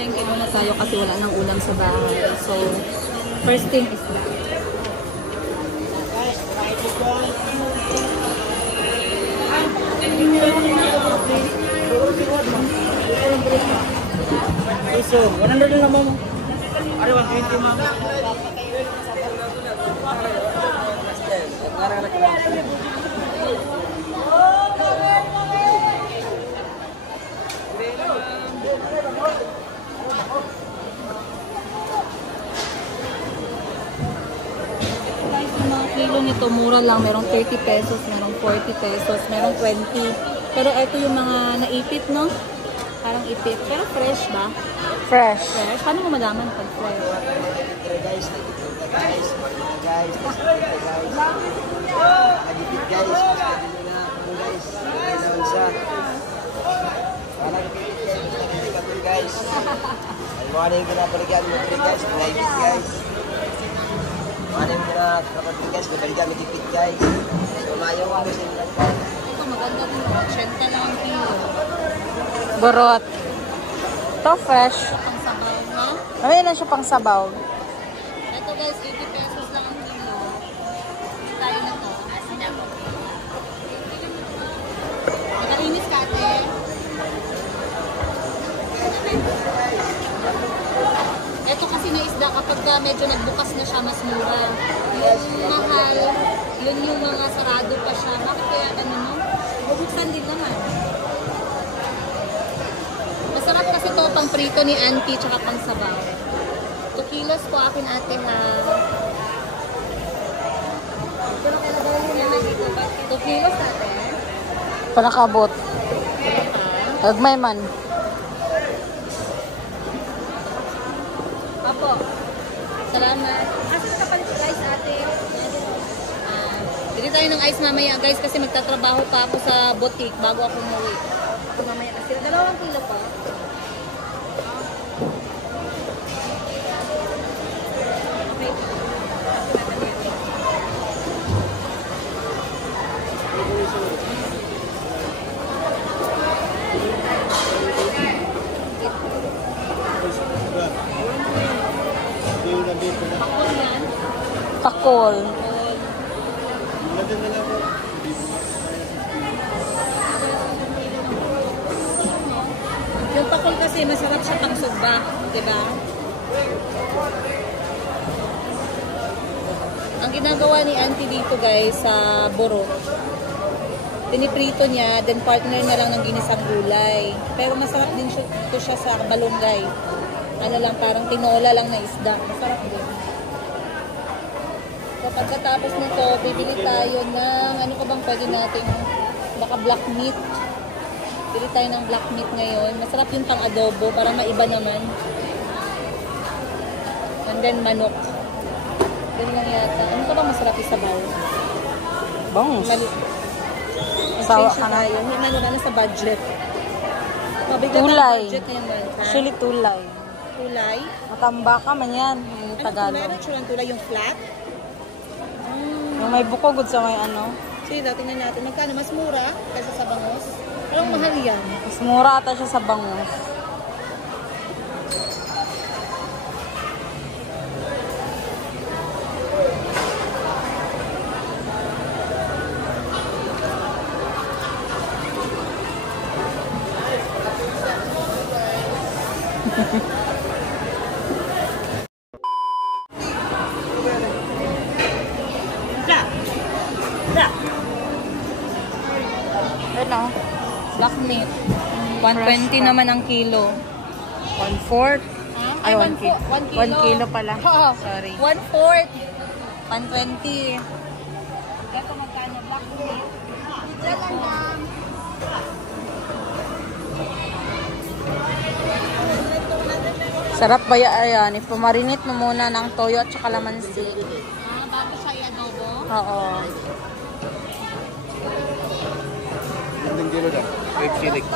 Mamalengke muna tayo kasi wala nang ulam sa bahay. So, first thing is that. So, 100 na ma'am. Are 120 ma'am. Kilo nito mura lang, merong 30 pesos, merong 40 pesos, merong 20. Pero ito yung mga naipit, no? Parang ipit. Pero fresh ba? Fresh. Fresh? Paano mo malaman pag fresh? Guys, guys, guys, nakagipit guys, guys, guys, ano yung pinapaligan mo guys, guys. Ano yung pinapaligan guys, pinapaligan mo tipid guys. So, mayo ko kasi guys. Ito maganda din, 80 lang ang kilo. Burot. Ito fresh. Pang sabaw, no? May lang siya pang sabaw. Ito guys, 80 pesos lang ang kilo. Tayo na to. Magkainis ka, ate. Ito kasi na isda kapag medyo nagbukas na siya, mas mura. Yung mahal, yun yung mga sarado pa siya. Bakit kaya ano no? Bubuksan din naman. Masarap kasi to pang prito ni auntie tsaka pang sabaw. 2 kilos po akin ate ha. 2 kilos ate. Palakabot. Agmay man. Apo. Salamat. Asan ka palit guys ate? Bili tayo ng ice mamaya guys kasi magtatrabaho pa ako sa boutique bago ako umuwi. Ito mamaya kasi 2 kilo po. Takol. Yung takol kasi masarap siya pang sugba, di ba? Ang ginagawa ni auntie dito guys sa buro, piniprito niya, then partner niya lang ng ginisang gulay. Pero masarap din siya sa balunggay. Ano lang, parang tinola lang na isda. Masarap din. So pagkatapos nito, bibili tayo ng, ano ka bang pwede natin, baka black meat. Bili tayo ng black meat ngayon. Masarap yung pang adobo, para maiba naman. And then manok. Yun lang yata. Ano ka bang masarap isabaw? Bangus. Sawa Sawa ka na. tayo. Hindi na sa budget. Mabigat Tulay. ang budget na yun. Actually, tulay. Tulay? Matamba ka man yan. Ano Tagalog. tulay? Ano tsura ng tulay? Yung flat? Yung may bukogod sa may ano. Sige daw, tingnan natin. Magkano? Mas mura kaysa sa bangus? Parang mahal yan. Mas mura ata siya sa bangus. Ano? Black meat. 120 naman ang kilo. 1/4. Ay, 1 kilo. 1 kilo pala. Oo. Sorry. 1/4. 120. Ito magkano? Black meat. Sarap ba yan? Ipamarinate mo muna ng toyo at kalamansi. Bago siya i-adobo? Oo. Ang kilo na. 5 silik.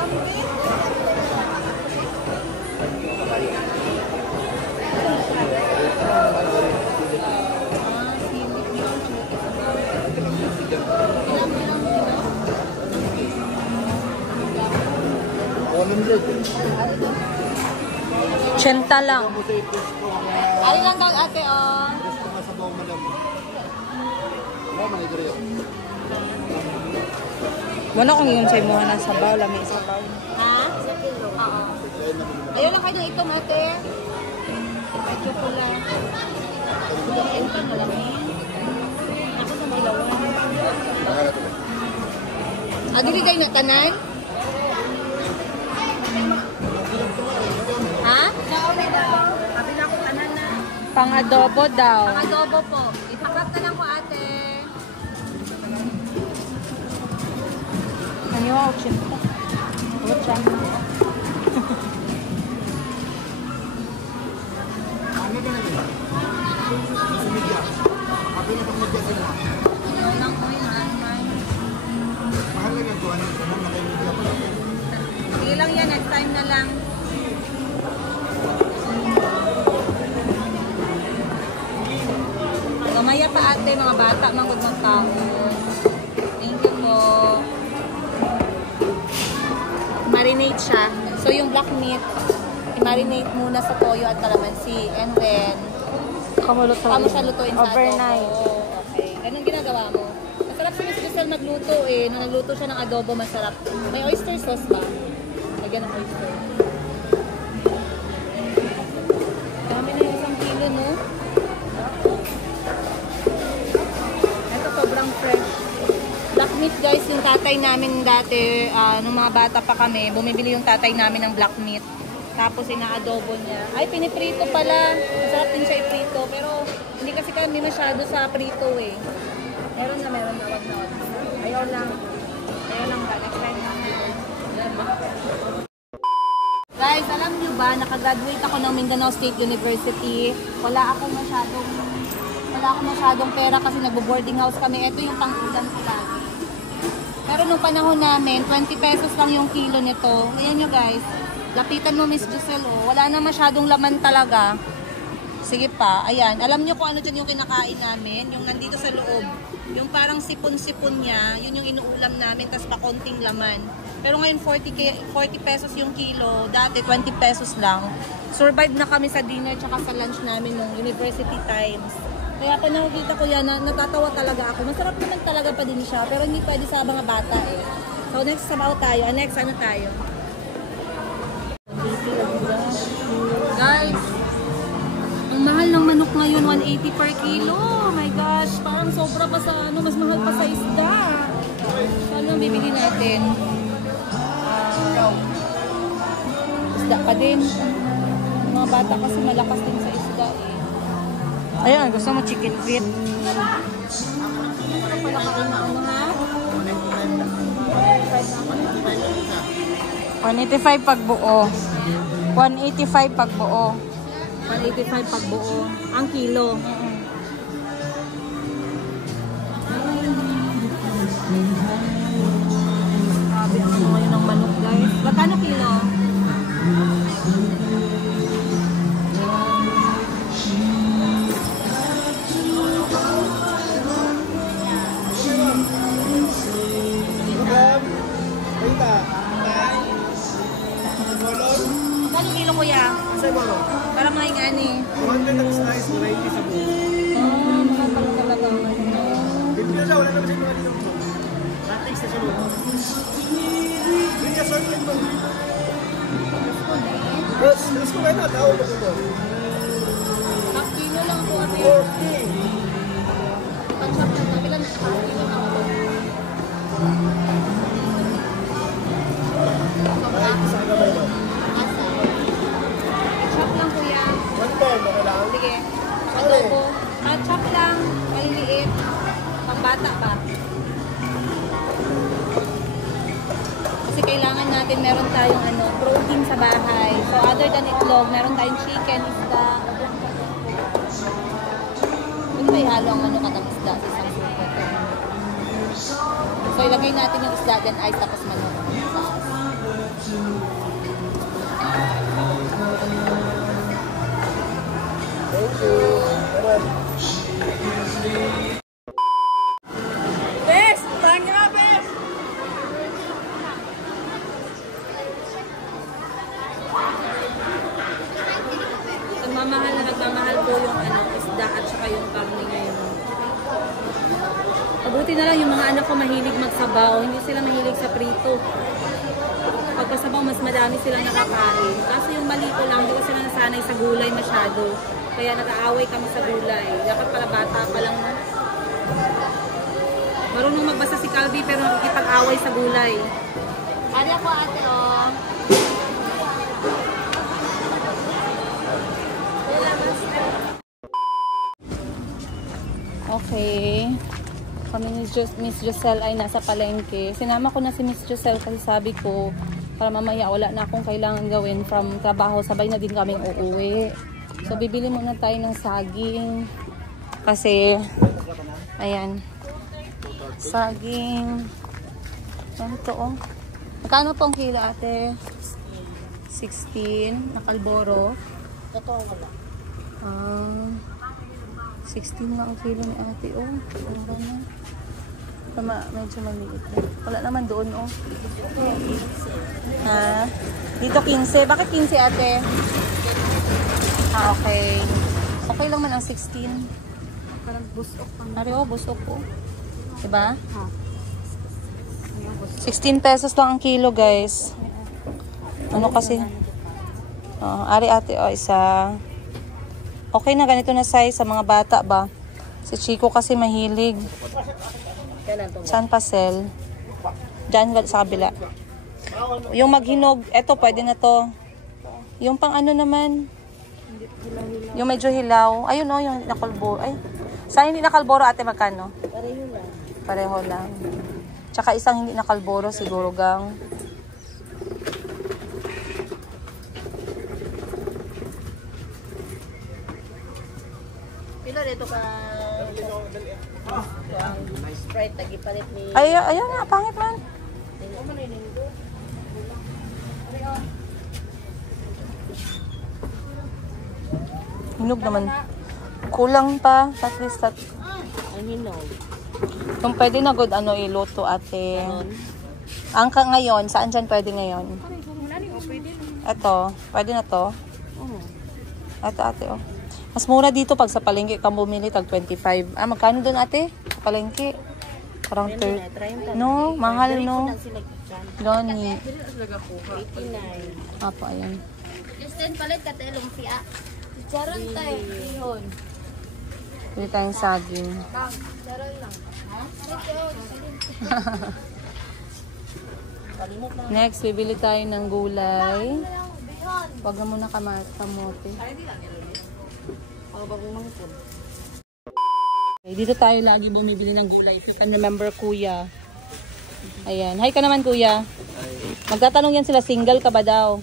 80 lang. Ay lang daw ate, oh. Wala kung yun sa imuha ng sabaw, lami sabaw. Ha? Oo. Ayun lang kayo ng itong ate. Medyo pula. Kumain ka na lang eh. Ako na may lawan. Agiligay na tanan? Ha? Sabi na ako tanan na. Pang-adobo daw. Ang adobo po. Ipakat na lang ko ate. Ano yung 80? Wala siya. Ayaw lang ko yun. Sige lang yan. Next time na lang. Mamaya pa ate, mga bata, mangod magtao. Thank you po. Marinate siya. So yung black meat, i-marinate muna sa toyo at kalamansi. And then, kamo siya lutuin sa overnight. adobo. Okay. Ganun ginagawa mo. Masarap si Miss Giselle magluto eh. Nung nagluto siya ng adobo, masarap. May oyster sauce ba? Lagyan ng oyster. Dami na yung 1 kilo, no? Ito sobrang fresh. Black meat guys, yung tatay namin dati, nung mga bata pa kami, bumibili yung tatay namin ng black meat. Tapos ina-adobo niya. Ay, piniprito pala. Masarap din siya iprito. Pero hindi kasi kami masyado sa prito eh. Meron na. Wag na. Ayaw lang. Next time lang. Guys, alam niyo ba, nakagraduate ako ng Mindanao State University. Wala akong masyadong pera kasi nagbo-boarding house kami. Ito yung pang-ulam ko lagi. Pero nung panahon namin, 20 pesos lang yung kilo nito. Ayan nyo guys. Lapitan mo, Miss Giselle, oh. Wala na masyadong laman talaga. Sige pa, ayan. Alam niyo kung ano dyan yung kinakain namin? Yung nandito sa loob. Yung parang sipon-sipon niya, yun yung inuulam namin, tas pa konting laman. Pero ngayon, 40 pesos yung kilo. Dati, 20 pesos lang. Survive na kami sa dinner tsaka sa lunch namin nung university times. Kaya pa nakikita ko yan, natatawa talaga ako. Masarap naman talaga pa din siya, pero hindi pwede sa mga bata eh. So, next sabaw tayo. Next, ano tayo? Guys, ang mahal ng manok ngayon, 180 per kilo. Oh my gosh, parang sobra pa sa ano, mas mahal pa sa isda. So, ano ang bibili natin? Isda pa din. Mga bata kasi malakas din sa isda eh. Ayan, gusto mo chicken feet? Ano pala kain na ano ha? 185 pag buo. 185 pag buo. 185 pag buo. Ang kilo. Grabe ang mga yun ng manok guys. Magkano kilo? Magkano kilo kuya? Para maingani. 200 ang slice, 90 sa buo. Mahal pala talaga. Dito na siya, wala naman siya mga dito. Natis na siya mo. Hindi assortment mo. Yes, ko kayo na, tao mo ito. Half kilo lang po kasi. 40. Pag-shop na kabila na half kilo lang ako. Sa kamay mo. Chop lang kuya. 110, okay lang. Sige. Adobo. Chop lang. Maliliit. Pambata ba? Kasi kailangan natin meron tayong protein sa bahay. So other than itlog, meron tayong chicken, isda. Hindi ba ihalo ang manok at ang isda sa isang supot? So ilagay natin yung isda then ice tapos manok. Thank you. Bes! Tangin na, Bes! Buti na lang yung mga anak ko mahilig magsabaw. Hindi sila mahilig sa prito. Pagkasabaw, mas madami silang nakakain. Kaso yung mali ko lang, hindi ko sila nasanay sa gulay masyado. Kaya nag-aaway kami sa gulay. Dapat pala bata pa lang. Marunong magbasa si Calvi pero nakikipag-away sa gulay. Ari ako ate, oh. Okay. Kami ni Miss Giselle ay nasa palengke. Sinama ko na si Miss Giselle kasi sabi ko para mamaya wala na akong kailangan gawin from trabaho. Sabay na din kaming uuwi. So bibili muna tayo ng saging. Kasi ayan. Saging. Ano to, oh? Magkano pong kilo, ate? 16. Nakalboro. Ito wala. 16 nga ang kilo ni ate, oh. Ano na? Medyo maliit na. Wala naman doon, oh. Ha? Dito 15. Bakit 15, ate? Okay. Okay lang man ang 16. Parang busok pa. Ari, oh, busok, oh. Diba? 16 pesos lang ang kilo, guys. Ano kasi? Ari, ate, oh, isa. Okay na, ganito na size sa mga bata ba? Si Chico kasi mahilig. Saan pa sell? Diyan sa kabila. Yung maghinog, eto pwede na to. Yung pang ano naman? Yung medyo hilaw. Ayun o, yung nakalboro. Ay, sa hindi nakalboro, ate, magkano? Pareho lang. Pareho lang. Tsaka isang hindi nakalboro, siguro gang. Pila dito ka ang Sprite tagipalit ni Ayun nga, pangit man. Hinog naman. Kulang pa. At least that. ang hinog. Kung pwede na good, ano, iluto, ate. Ang ngayon, saan dyan pwede ngayon? Ito, pwede na to? Ito, ate, oh. Mas mura dito pag sa palengke ka bumili, tag 25. Magkano doon, ate? Sa palengke? Parang 30. No, mahal, no? Loni. 89. Apo, ayan. Justin palit ka tayo lumpia. Charon tayo. Ihon. Pili tayong saging. Charon lang. Next, bibili tayo ng gulay. Huwag na muna kamote. Okay, dito tayo lagi bumibili ng gulay. If you can remember, kuya. Ayan. Hi ka naman, kuya. Magtatanong yan sila, single ka ba daw?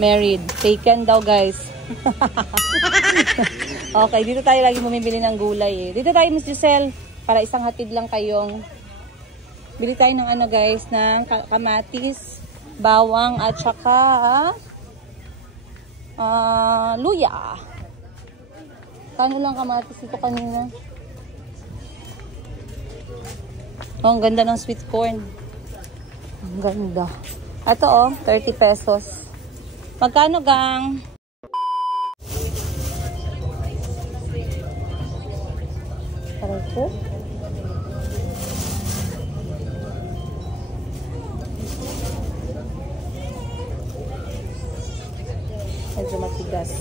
Married. Taken daw, guys. Okay, dito tayo lagi bumibili ng gulay. Dito tayo, Miss Giselle. Para isang hatid lang kayong bili tayo ng ano, guys, ng kamatis, bawang, at saka luya. Kano lang kamatis ito kanina? Oh, ang ganda ng sweet corn. Ang ganda. Ito, oh, 30 pesos. Magkano, gang? Aray ko. Medyo matigas.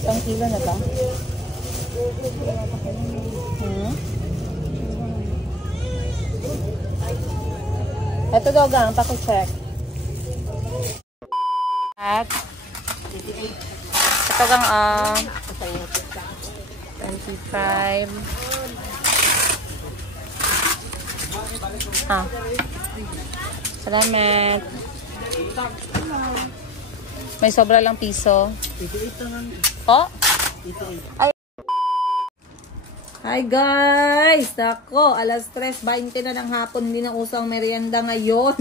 Isang kilo na ba? Ito daw gang, paki-check. At ito gang 25. Salamat. May sobra lang piso. 88 naman. Oh? 88. Ay. Hi guys! Nako, alas 3:20 na ng hapon. Hindi na usang merienda ngayon.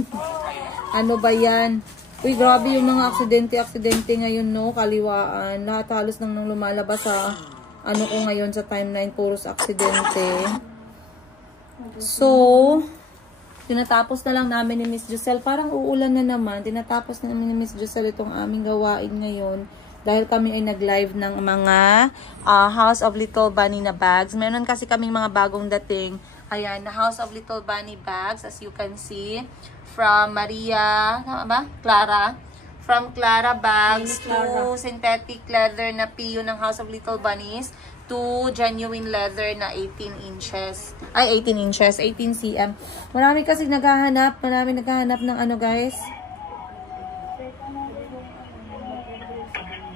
Ano ba yan? Uy, grabe yung mga aksidente ngayon, no? Kaliwaan. Lahat halos nang lumalabas, ha? ano ko ngayon sa timeline, puros aksidente. So, tinatapos na lang namin ni Miss Giselle. Parang uulan na naman. Tinatapos na namin ni Miss Giselle itong aming gawain ngayon. Dahil kami ay nag-live ng mga House of Little Bunny na bags. Meron kasi kaming mga bagong dating. Ayan, na House of Little Bunny bags, as you can see. From Maria, Clara. From Clara bags to synthetic leather na PU ng House of Little Bunnies to genuine leather na 18 inches. Ay, 18 inches. 18 cm. Marami kasi naghahanap. Marami naghahanap ng ano, guys.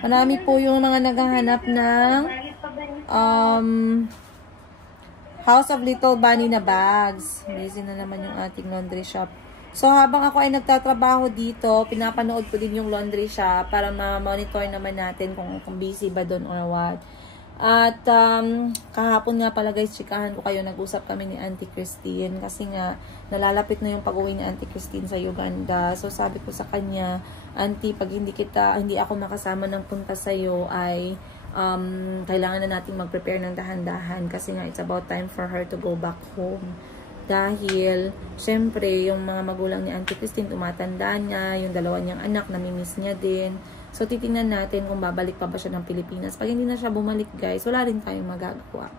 Marami po yung mga naghahanap ng House of Little Bunny na bags. Busy na naman yung ating laundry shop. So, habang ako ay nagtatrabaho dito, pinapanood ko din yung laundry shop para ma-monitor naman natin kung busy ba doon or what. At kahapon nga pala guys, chikahan ko kayo, nag-usap kami ni Auntie Christine kasi nga nalalapit na yung pag-uwi ni Auntie Christine sa Uganda. So, sabi ko sa kanya, Auntie, pag hindi ako makasama ng punta sa'yo ay kailangan na nating mag-prepare ng dahan-dahan kasi nga it's about time for her to go back home. Dahil, syempre, yung mga magulang ni Auntie Christine, tumatanda niya, yung dalawa niyang anak, namimiss niya din. So, titingnan natin kung babalik pa ba siya ng Pilipinas. Pag hindi na siya bumalik, guys, wala rin tayong magagawa.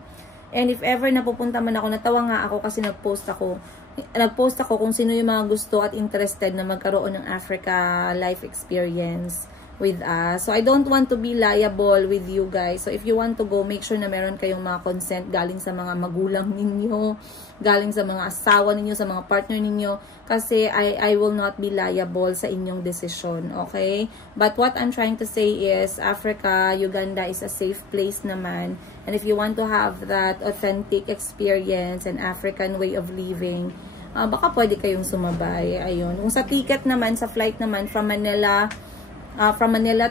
And if ever napupunta man ako, natawa nga ako kasi nag-post ako kung sino yung mga gusto at interested na magkaroon ng Africa life experience with us. So, I don't want to be liable with you guys. So, if you want to go, make sure na meron kayong mga consent galing sa mga magulang ninyo, galing sa mga asawa ninyo, sa mga partner ninyo, kasi I will not be liable sa inyong decision, okay? But what I'm trying to say is, Africa, Uganda is a safe place naman. And if you want to have that authentic experience and African way of living, baka pwede kayong sumabay. Ayun. Kung sa ticket naman, sa flight naman, from Manila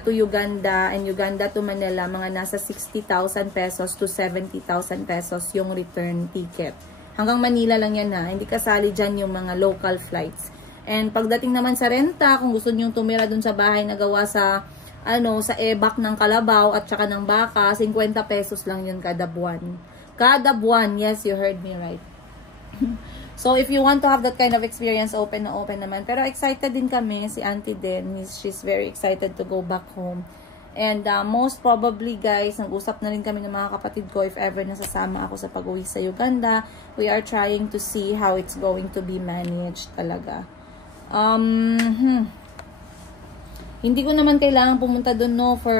to Uganda and Uganda to Manila, mga nasa 60,000 pesos to 70,000 pesos yung return ticket. Hanggang Manila lang yan ha. Hindi kasali dyan yung mga local flights. And pagdating naman sa renta, kung gusto nyo tumira dun sa bahay na gawa sa sa ebak ng kalabaw at saka ng baka, 50 pesos lang yun kada buwan. Kada buwan, yes, you heard me right. So, if you want to have that kind of experience, open na open naman. Pero excited din kami, si Auntie din. She's very excited to go back home. And most probably, guys, nag-usap na rin kami ng mga kapatid ko if ever nasasama ako sa pag-uwi sa Uganda. We are trying to see how it's going to be managed talaga. Hindi ko naman kailangan pumunta doon, no, for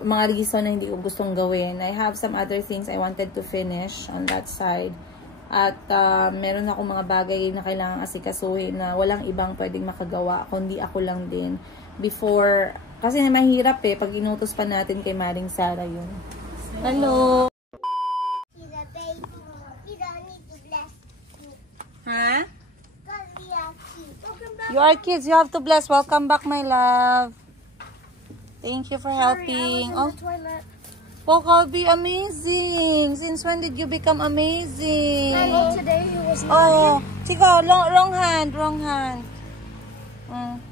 mga reason na hindi ko gustong gawin. I have some other things I wanted to finish on that side. At meron ako mga bagay na kailangan asikasuhin na walang ibang pwedeng makagawa, kundi ako lang din. Before, kasi mahirap pag inutos pa natin kay Maring Sara yun. Hello! He's a baby. You don't need to bless you. Ha? Because we are kids. You are kids, you have to bless. Welcome back, my love. Thank you for helping. I was in the toilet. Oh, Colby, amazing. Since when did you become amazing? And today he was naughty. Oh, Chico, wrong hand.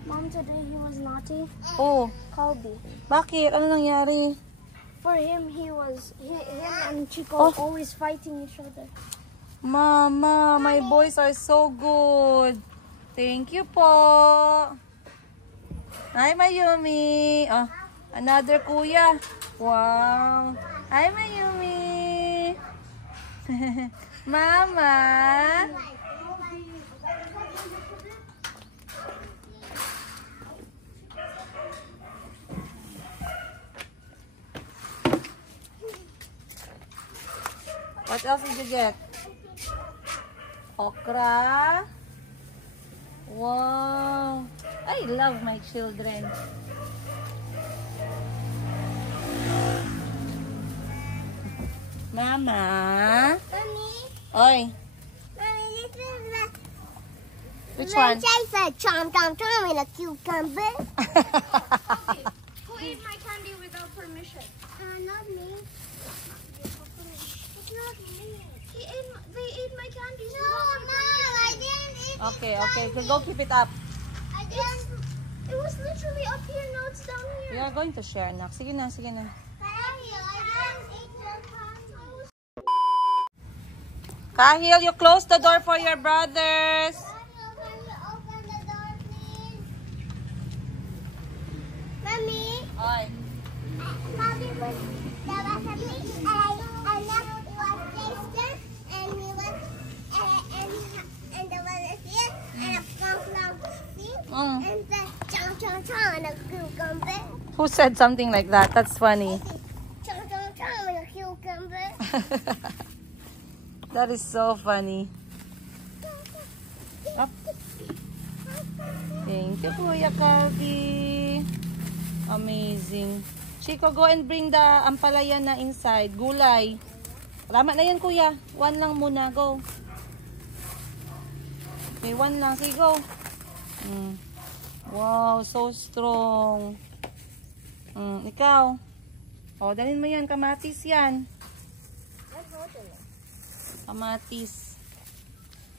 Mom, today he was naughty. Oh, Colby. bakit? Ano nangyari? For him, him and Chico always fighting each other. Mama, my boys are so good. Thank you po. Hi, Mayumi. Oh, another kuya. Wow. Hi, Mayumi. Mama. What else did you get? Okra. Wow. I love my children. Mama. Mommy. Oi. Mommy, this is the... Which one? said chomp with a cucumber. Who ate my candy without permission? Not me. It's not me. They ate my candy. No, Mom, I didn't eat Okay. So go keep it up. I didn't. It was literally up here, now it's down We here. are going to share, anak. Sige na. Kaya Kahil, you close the door for your brothers. Open the door, please. Mommy. Oy. Mommy was there was a place and I left was Jason and he was and there was a fish and a long fish and the chong and a cucumber. Who said something like that? That's funny. Chong and a cucumber. That is so funny. Up. Thank you, Kuya Calvi. Amazing. Chico, go and bring the ampalaya na inside. Gulay. Tama na yan, Kuya. 1 lang muna. Go. Okay, 1 lang. Sige, go. Wow, so strong. Ikaw. O, dalhin mo yan. Kamatis yan. Kamatis.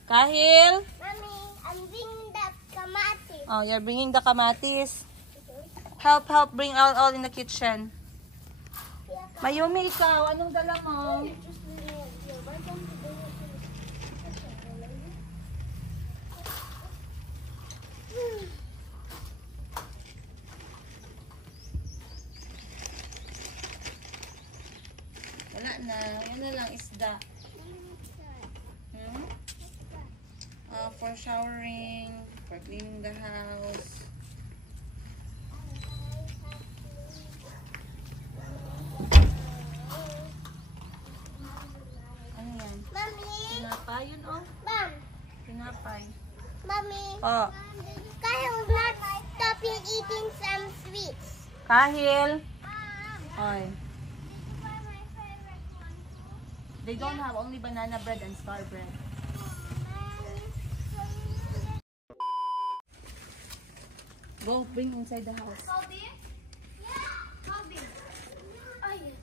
Kahil. Mommy, I'm bringing the kamatis. Oh, you're bringing the kamatis. Help bring out all in the kitchen. Mayumi, ikaw, anong dala mo? Wala na, yan na lang isda. For showering, for cleaning the house. Ano yan? Mommy. Tinapay yun, oh. Mom. Tinapay. Mommy. Oh. Kahil not stopping eating some sweets. Kahil. Mom. Oy. This is my favorite one. They don't have only banana bread and star bread. Go, bring inside the house. Kobe? Yeah. Kobe. Oh, yeah.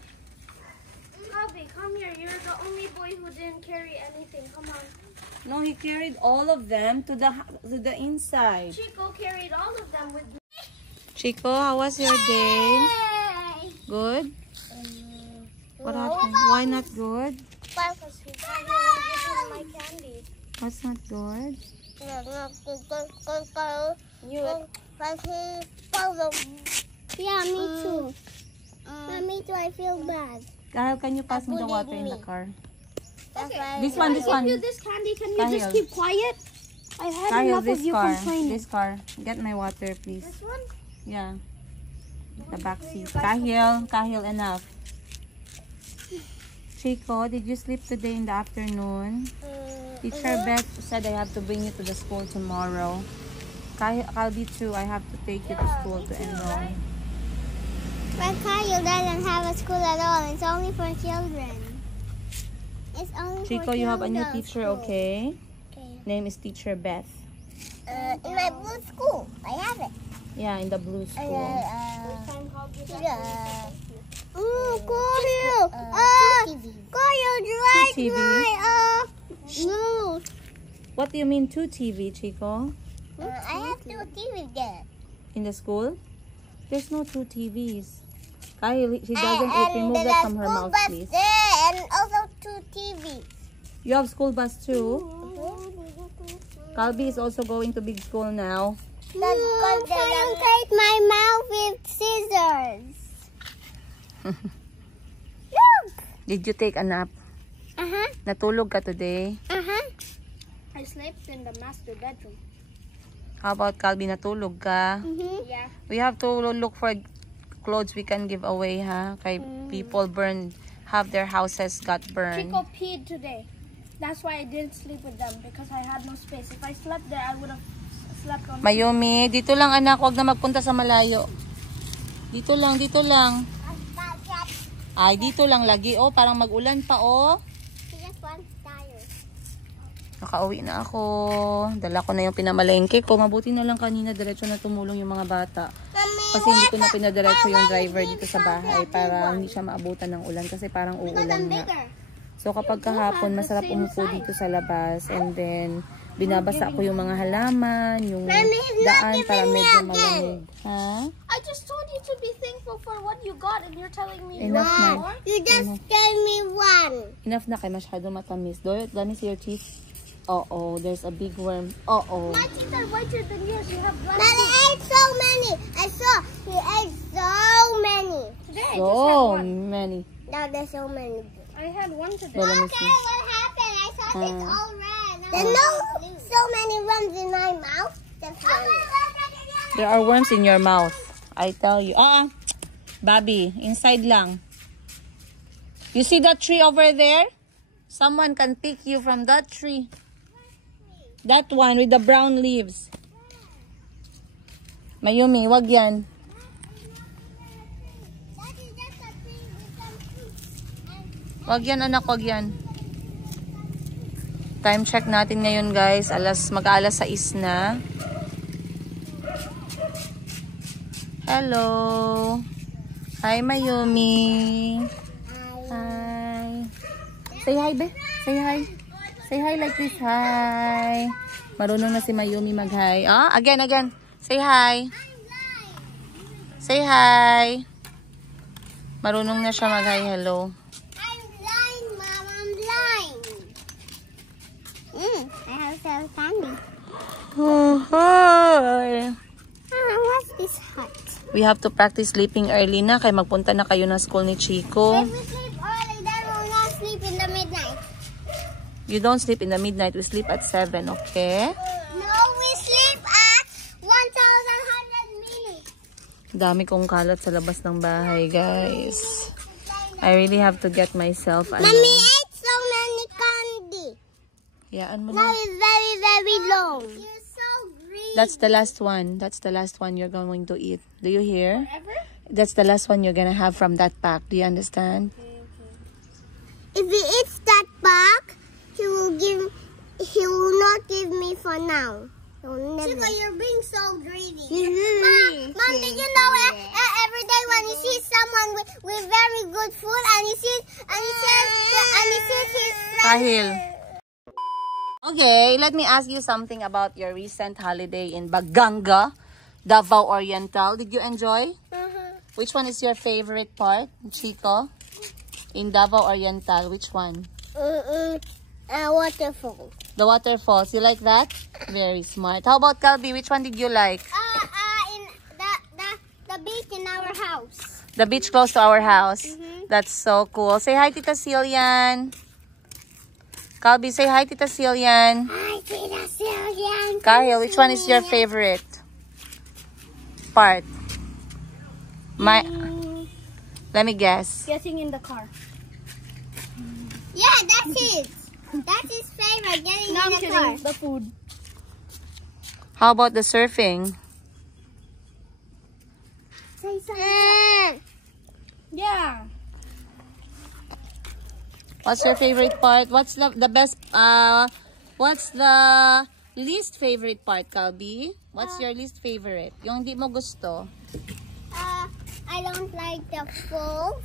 Kobe, come here. You're the only boy who didn't carry anything. Come on. No, he carried all of them to the inside. Chico carried all of them with me. Chico, how was your day? Yay! Good? What happened? Why not good? Because he can't give my candy. What's not good? Yeah, me too. Me too. I feel bad. Kyle, can you pass me the water in the car? That's why This one, this one. Give you this candy. Can you Kyle. just keep quiet? I had Kyle, enough this of you car. complaining. This car. Get my water, please. This one? Yeah. The back seat. Kahil, enough. Chico, did you sleep today in the afternoon? Teacher Beth said I have to bring you to the school tomorrow. Kalbi too, I have to take you to school to enroll. But Kyle doesn't have a school at all. It's only for children. It's only Chico, for you have a new children's teacher, school. okay? Okay. Name is Teacher Beth. In my blue school, I have it. Yeah, in the blue school. Yeah. Kyle! Kyle, right TV. my nose. What do you mean 2 TV, Chico? I have 2 TV there. In the school? There's no 2 TVs. Kyle, she doesn't eat. Remove that from her mouth, please. There, and also 2 TVs. You have school bus too? Kalbi is also going to big school now. That's because Kyle cut my mouth with scissors. Look! Did you take a nap? Uh-huh. Natulog ka today? Uh-huh. I slept in the master bedroom. How about Kalbi, natulog ka? Yeah. We have to look for clothes we can give away, ha? Kay people have their houses got burned. Chico peed today. That's why I didn't sleep with them because I had no space. If I slept there, I would have slept on. Mayumi, dito lang anak, huwag na magpunta sa malayo. Dito lang, dito lang. Ay, dito lang lagi. Oh, parang mag-ulan pa, oh. He just wants tire. Nakauwi na ako. Dala ko na yung pinamalengke ko. Mabuti na lang kanina diretso na tumulong yung mga bata. Kasi hindi ko na pinadiretso yung driver dito sa bahay para hindi siya maabutan ng ulan kasi parang uulan nga. So kapag kahapon, masarap umupo dito sa labas. And then, binabasa ko yung mga halaman, yung daan para medyo malamig. Ha? I just told you to be thankful for what you got and you're telling me Enough na. You just gave me one. Enough na kay masyado matamis. Doyot, let me see your teeth. Uh-oh, there's a big worm. Uh-oh. My teeth are whiter than yours. You have black teeth. Daddy ate so many. I saw he ate so many. Today I just had So one. many. Now there's so many. I had one today. Well, let me see. What happened? I saw it's all red. There's no so many worms in my mouth. Just one. There are worms in your mouth. I tell you. Bobby, inside lang. You see that tree over there? Someone can pick you from that tree. That one with the brown leaves. Mayumi, wag yan. Daddy, that's a tree with some fruit. Wag yan anak, wag yan. Time check natin ngayon guys. Mag-alas 6 na. Hello. Hi Mayumi. Hi. Say hi be. Say hi. Say hi like this. Hi. Marunong na si Mayumi mag-hi. Again. Say hi. Say hi. Marunong na siya mag-hi. Hello. I'm blind, Mom. I'm blind. I have some candy. Oh, hi. What's this hut? We have to practice sleeping early na kay magpunta na kayo ng school ni Chico. If we sleep early, then we'll not sleep in the midnight. You don't sleep in the midnight. We sleep at 7, okay? No, we sleep at 1,100 minutes. Dami kong kalat sa labas ng bahay, guys. I really have to get myself Mommy ate so many candy. Yaan mo Now na. it's very, very long. You're so green. That's the last one. That's the last one you're going to eat. Do you hear? That's the last one you're gonna have from that pack. Do you understand? If he eats that back, he will not give me for now. Chico, you're being so greedy. Mom, did you know every day when you see someone with very good food and he sees his Kahil. Okay, let me ask you something about your recent holiday in Baganga, Davao Oriental. Did you enjoy? Which one is your favorite part, Chico? In Davao Oriental, which one? waterfall. The waterfalls. You like that? Very smart. How about Calby? Which one did you like? In the beach in our house. The beach close to our house. That's so cool. Say hi, Tita Cillian. Calby, say hi, Tita Cillian. Hi, Tita Cillian. Kahil, which one is your favorite part? Let me guess. Getting in the car. Yeah, that's it. That's his favorite, getting in the car. The food. How about the surfing? Say something. Yeah. What's your favorite part? What's the best? What's the least favorite part, Calby? What's your least favorite? Yung hindi mo gusto. I don't like the falls.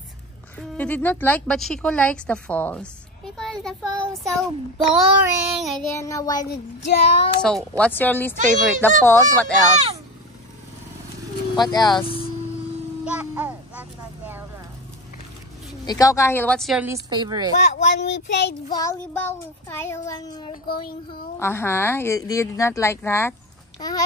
You did not like, but Chico likes the falls. Because the falls was so boring. I didn't know what to do. So, what's your least favorite? The falls? What else? What else? That's not there. Ikaw, Kahil, what's your least favorite? But when we played volleyball with Kyle when we were going home. You did not like that? Because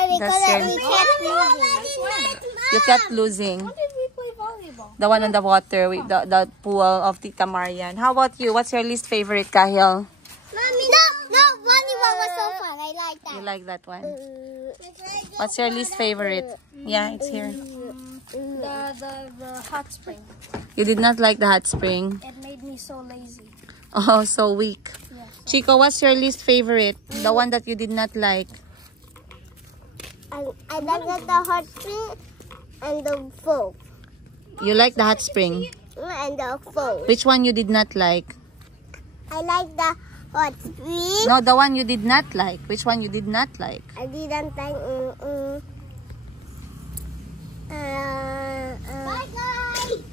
your- we kept losing. You kept losing. When did we play volleyball? The one on the water with the pool of Tita Marian. How about you? What's your least favorite, Kahil? Mommy, no, volleyball was so fun. I like that. You like that one? What's your least favorite? Yeah, it's here. The hot spring. You did not like the hot spring. It made me so lazy. Oh, so weak. Yeah. Chico, what's your least favorite? The one that you did not like. I like the hot spring and the fall. You like the hot spring. And the fall. Which one you did not like? I like the hot spring. No, the one you did not like. Which one you did not like? I didn't like. Bye, guys.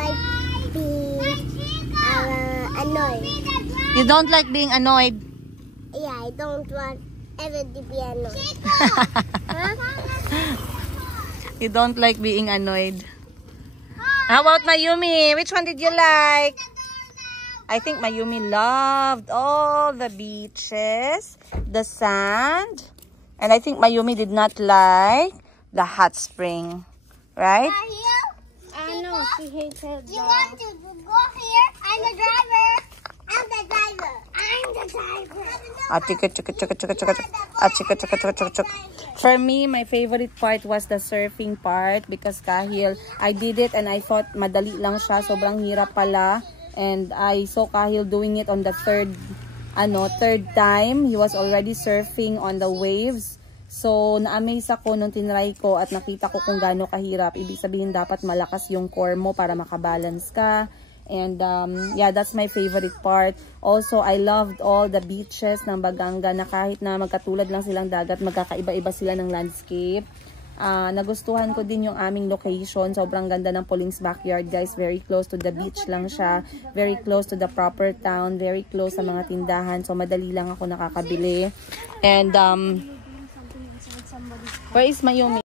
like being annoyed. You don't like being annoyed? Yeah, I don't want ever to be annoyed. Huh? You don't like being annoyed. How about Mayumi? Which one did you like? I think Mayumi loved all the beaches, the sand, and I think Mayumi did not like the hot spring, right? No, she hated You want to go here? I'm the driver. I'm the driver. I'm the driver. For me, my favorite part was the surfing part because Kahil, I did it and I thought madali lang siya, sobrang hirap pala. And I saw Kahil doing it on the third time. He was already surfing on the waves. So, na-amaze ako nung tinry ko at nakita ko kung gaano kahirap. Ibig sabihin, dapat malakas yung core mo para makabalance ka. And, yeah, that's my favorite part. Also, I loved all the beaches ng Baganga na kahit na magkatulad lang silang dagat, magkakaiba-iba sila ng landscape. Nagustuhan ko din yung aming location. Sobrang ganda ng Pauline's Backyard, guys. Very close to the beach lang siya. Very close to the proper town. Very close sa mga tindahan. So, madali lang ako nakakabili. And, where is Mayumi?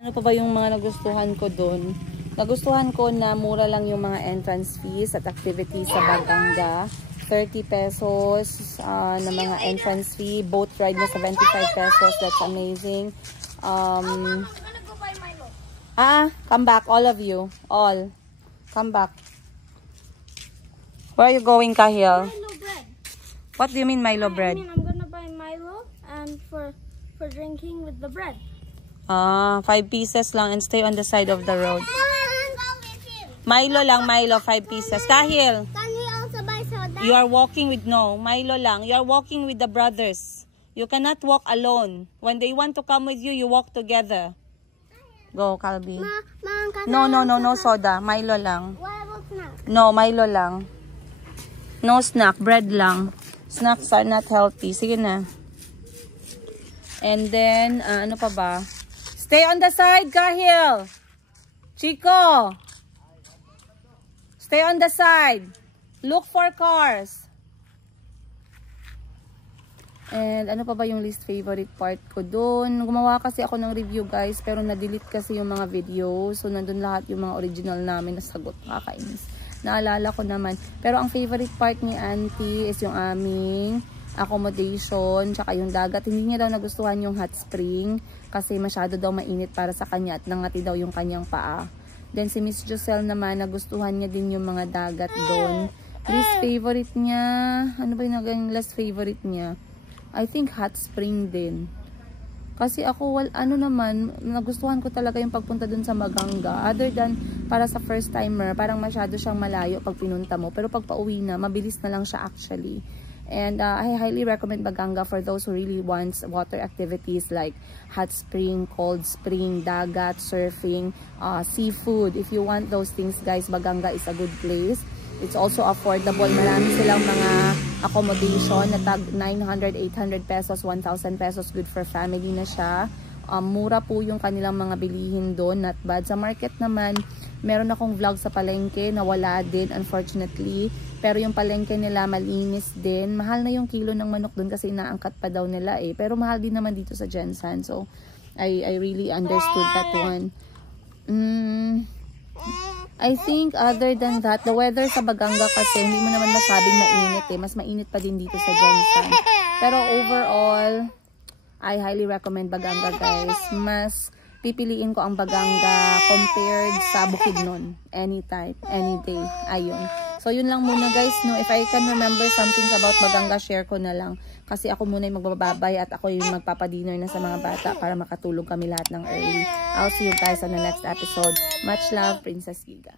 Ano pa ba yung mga nagustuhan ko doon? Nagustuhan ko na mura lang yung mga entrance fees at activities sa Baganga. 30 pesos na mga entrance fee. Boat ride na 75 pesos. That's amazing. Come back, all of you. All. Come back. Where are you going, Kahil? Milo bread. What do you mean Milo bread? I mean, I'm gonna buy Milo and for drinking with the bread. 5 pieces lang and stay on the side of the road. Milo lang, Milo, 5 pieces. Kahil, Can we also buy soda? you are walking with, no, Milo lang. You are walking with the brothers. You cannot walk alone. When they want to come with you, you walk together. Go, Calby. No soda. Milo lang. What about snacks? No, Milo lang. No snack, bread lang. Snacks are not healthy. Sige na. And then, ano pa ba? Stay on the side, Kahil. Chico. Stay on the side. Look for cars. And ano pa ba yung least favorite part ko doon? Gumawa kasi ako ng review, guys, pero na-delete kasi yung mga video. So, nandun lahat yung mga original namin na sagot. Nakakainis. Naalala ko naman. Pero ang favorite part ni Auntie is yung aming accommodation, tsaka yung dagat. Hindi niya daw nagustuhan yung hot spring kasi masyado daw mainit para sa kanya at nangati daw yung kanyang paa. Then si Miss Joselle naman, nagustuhan niya din yung mga dagat doon. Least favorite niya, ano ba yung naging last favorite niya? I think hot spring din. Kasi ako, nagustuhan ko talaga yung pagpunta dun sa Baganga. Other than, para sa first timer, parang masyado siyang malayo pag pinunta mo. Pero pag pauwi na, mabilis na lang siya actually. And I highly recommend Baganga for those who really wants water activities like hot spring, cold spring, dagat, surfing, seafood. If you want those things, guys, Baganga is a good place. It's also affordable. Marami silang mga accommodation na tag 900, 800 pesos, 1,000 pesos. Good for family na siya. Mura po yung kanilang mga bilihin doon. Not bad. Sa market naman, meron akong vlog sa palengke na wala din, unfortunately. Pero yung palengke nila malinis din. Mahal na yung kilo ng manok doon kasi inaangkat pa daw nila eh. Pero mahal din naman dito sa Jensen. So, I really understood that one. I think other than that, the weather sa Baganga kasi hindi mo naman masabing mainit eh. Mas mainit pa din dito sa Jensen. Pero overall, I highly recommend Baganga, guys. Mas pipiliin ko ang Baganga compared sa Bukidnon. Anytime, any day. Ayun. So, yun lang muna, guys. No? If I can remember something about Baganga, share ko na lang. Kasi ako muna yung magbababay at ako yung magpapadinner na sa mga bata para makatulog kami lahat ng early. I'll see you guys on the next episode. Much love, Princess Giga.